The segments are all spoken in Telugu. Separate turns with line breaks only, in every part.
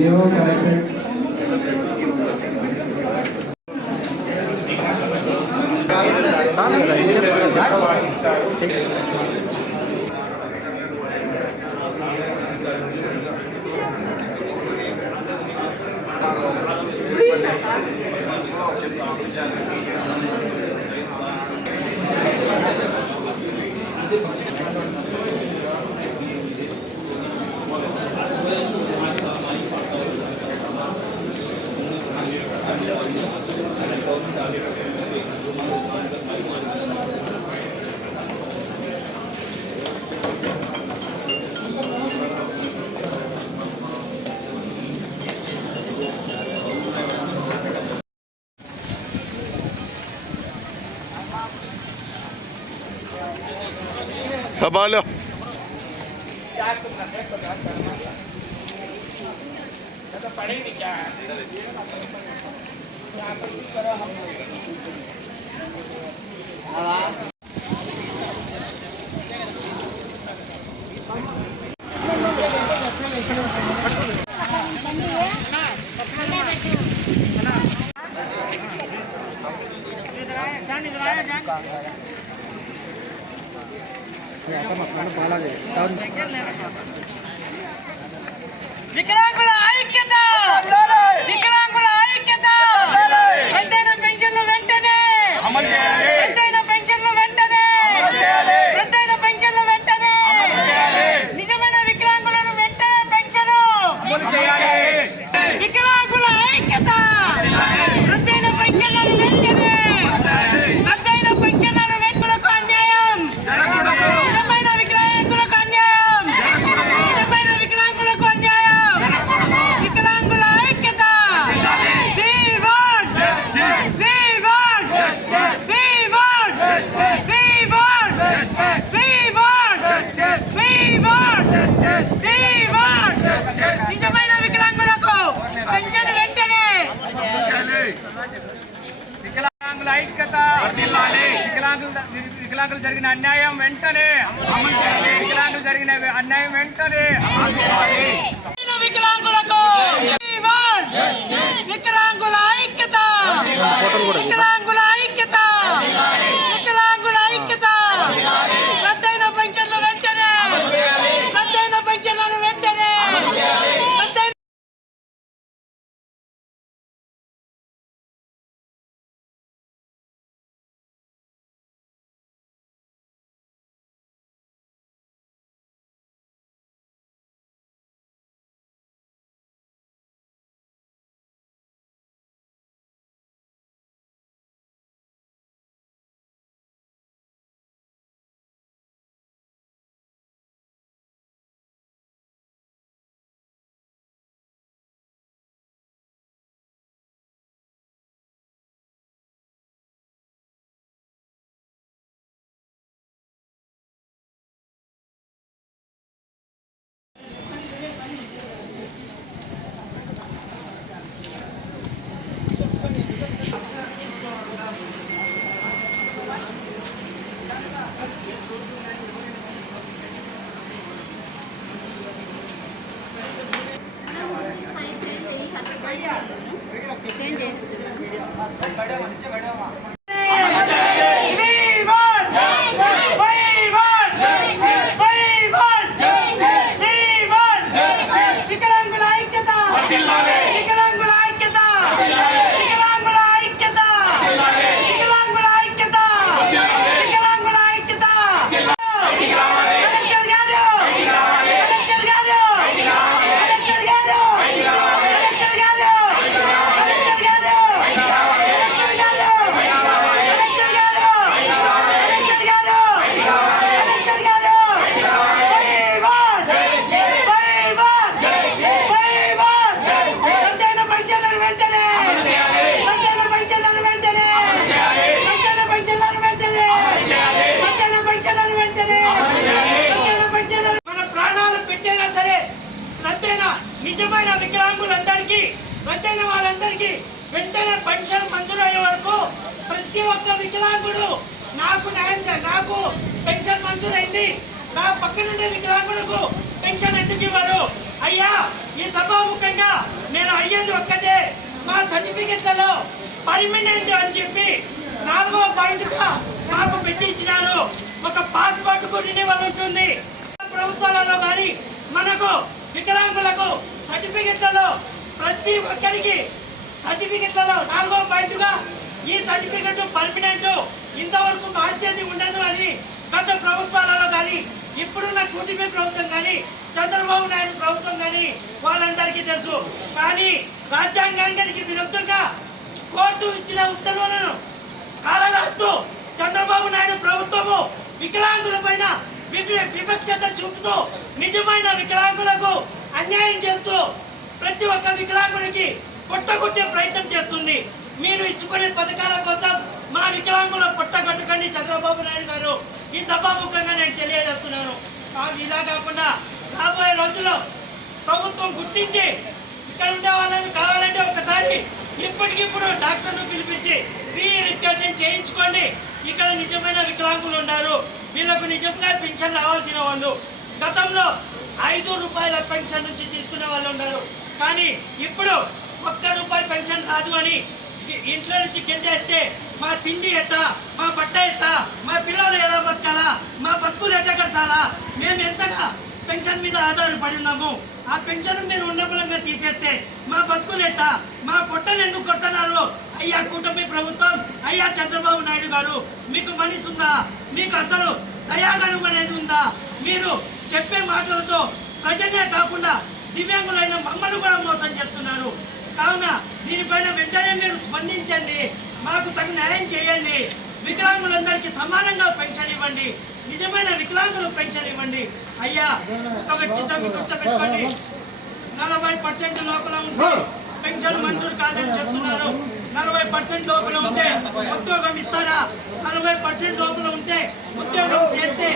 ఏవో
కరెక్ట్. పాటిస్తారు Gracias. संभालो क्या వికలాంగుల ఐక్యత! వికలాంగుల వికలాంగులు జరిగిన అన్యాయం వెంటనే అమలు చేయాలి వికలాంగులు జరిగిన అన్యాయం వెంటనే అమలు చేయాలి వికలాంగులకు. వికలాంగుల ఐక్యత. వికలాంగుల చేంజ్ చేస్తాను నిజమైన వికలాంగులందరికీ మధ్యన వాళ్ళందరికీ వెంటనే పెన్షన్ మంజూరయ్యే వరకు ప్రతి ఒక్క వికలాంగుడు నాకు న్యాయం నాకు పెన్షన్ మంజూరైంది. నా పక్కనుండే వికలాంగులకు పెన్షన్ ఎందుకు ఇవ్వరు? అయ్యా ఈ సభాముఖంగా నేను అయ్యేది ఒక్కటే మా సర్టిఫికెట్లలో పర్మినెంట్ అని చెప్పి నాలుగవ పాయింట్గా మాకు పెట్టి ఇచ్చినారు. ఒక పాస్పోర్ట్కు రినివల్ ఉంటుంది. ప్రభుత్వాలలో కానీ మనకు వికలాంగులకు సర్టిఫికెట్లలో ప్రతి ఒక్కరికి సర్టిఫికెట్లలో నాలుగో పాయింట్గా ఈ సర్టిఫికెట్ పర్మనెంట్ ఇంతవరకు మార్చేది ఉండదు అని గత ప్రభుత్వాలలో కానీ ఇప్పుడున్న కూటమి ప్రభుత్వం కానీ చంద్రబాబు నాయుడు ప్రభుత్వం కానీ వాళ్ళందరికీ తెలుసు. కానీ రాజ్యాంగానికి విరుద్ధంగా కోర్టు ఇచ్చిన ఉత్తర్వులను కాలరాస్తూ చంద్రబాబు నాయుడు ప్రభుత్వము వికలాంగుల పైన వివక్షత చూపుతూ నిజమైన వికలాంగులకు అన్యాయం చేస్తూ ప్రతి ఒక్క వికలాంగునికి పుట్టగొట్టే ప్రయత్నం చేస్తుంది. మీరు ఇచ్చుకునే పథకాల కోసం మా వికలాంగుల పుట్టగొట్టకండి చంద్రబాబు నాయుడు గారు. ఈ సభాముఖంగా నేను తెలియజేస్తున్నాను. కానీ ఇలా కాకుండా రాబోయే రోజుల్లో ప్రభుత్వం గుర్తించి ఇక్కడ ఉండే వాళ్ళని కావాలంటే ఒకసారి ఇప్పటికిప్పుడు డాక్టర్ను పిలిపించి రీరికషన్ చేయించుకోండి. ఇక్కడ నిజమైన వికలాంగులు ఉన్నారు. వీళ్ళకు నిజంగా పెన్షన్ రావాల్సిన వాళ్ళు. గతంలో ఐదు రూపాయల పెన్షన్ నుంచి తీసుకునే వాళ్ళు ఉన్నారు. కానీ ఇప్పుడు ఒక్క రూపాయి పెన్షన్ రాదు అని ఇంట్లో నుంచి గెంటేస్తే మా తిండి ఎట్టా మా బట్ట ఎట్టా మా పిల్లలు ఎలా బతకాలా మా బతుకులు ఎట్ట కట్టాలా మేము ఎంతగా పెన్షన్ మీద ఆధారపడి ఉన్నాము ఆ పెన్షన్ మీరు ఉన్నపలంగా తీసేస్తే మా బతుకులు ఎట్టా? మా పొట్టలు ఎందుకు కొట్టనారు అయ్యా కూటమి ప్రభుత్వం అయ్యా చంద్రబాబు నాయుడు గారు మీకు మనసు ఉందా? మీకు అసలు దయాగణం అనేది ఉందా? మీరు చెప్పే మాటలతో ప్రజలే కాకుండా దివ్యాంగులైన మమ్మల్ని కూడా మోసం చేస్తున్నారు. కావున దీనిపైన వెంటనే మీరు స్పందించండి. మాకు తగిన న్యాయం చేయండి. వికలాంగులందరికీ సమానంగా పెన్షన్ ఇవ్వండి నిజమైన వికలాంగులకు పెన్షన్ ఇవ్వండి అయ్యా ఒక వ్యక్తి చవి పెట్టుకోండి. నలభై పర్సెంట్ లోపల ఉంటే పెన్షన్ మంజూరు కాదని చెప్తున్నారు. నలభై పర్సెంట్ లోపల ఉంటే ఉద్యోగం ఇస్తారా? నలభై పర్సెంట్ లోపల ఉంటే ఉద్యోగం చేస్తే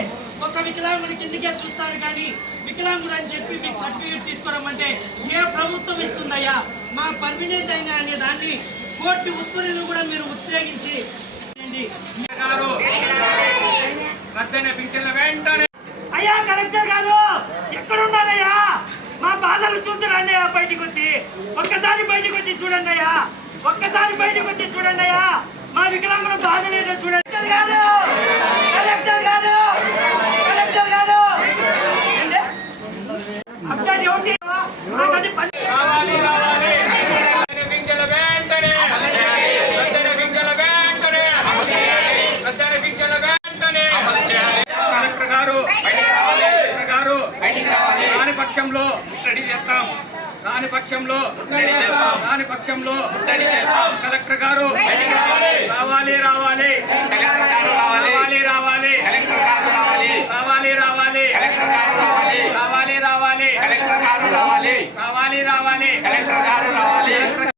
ఒక వికలాంగుడి కిందకే చూస్తారు కానీ వికలాంగుడు అని చెప్పి మీకు సర్టిఫికేట్ తీసుకురమ్మంటే ఏ ప్రభుత్వం ఇస్తుందయ్యా? మా పర్మినెంట్ అయినా అనే దాన్ని కోర్టు ఉత్తర్వులను కూడా మీరు
వెంటనే
అయ్యా కలెక్టర్ గారు ఎక్కడున్నారయ్యా? మా బాధలు చూద్దురండి అయ్యా బయటికి వచ్చి. ఒక్కసారి బయటికి వచ్చి చూడండి అయ్యా ఒక్కసారి బయటికి వచ్చి చూడండి అయ్యా మా వికలాంగుల బాధలు ఏంటో చూడండి. కలెక్టర్ గారు కలెక్టర్ గారు కలెక్టర్ గారు ఏంటి? అబ్బా, డ్యూటీ మాకంటే పని
రావాలి రావాలి రద్దయిన పింఛన్ల వెంటనే రద్దయిన పింఛన్ల వెంటనే రద్దయిన పింఛన్ల వెంటనే కలెక్టర్ గారు కలెక్టర్ గారు రాని పక్షంలో రాని పక్షంలో రాని పక్షంలో కలెక్టర్ గారు రావాలి. రావాలి రావాలి. రావాలి రావాలి. కావాలి రావాలి. కలెక్టర్ గారు రావాలి.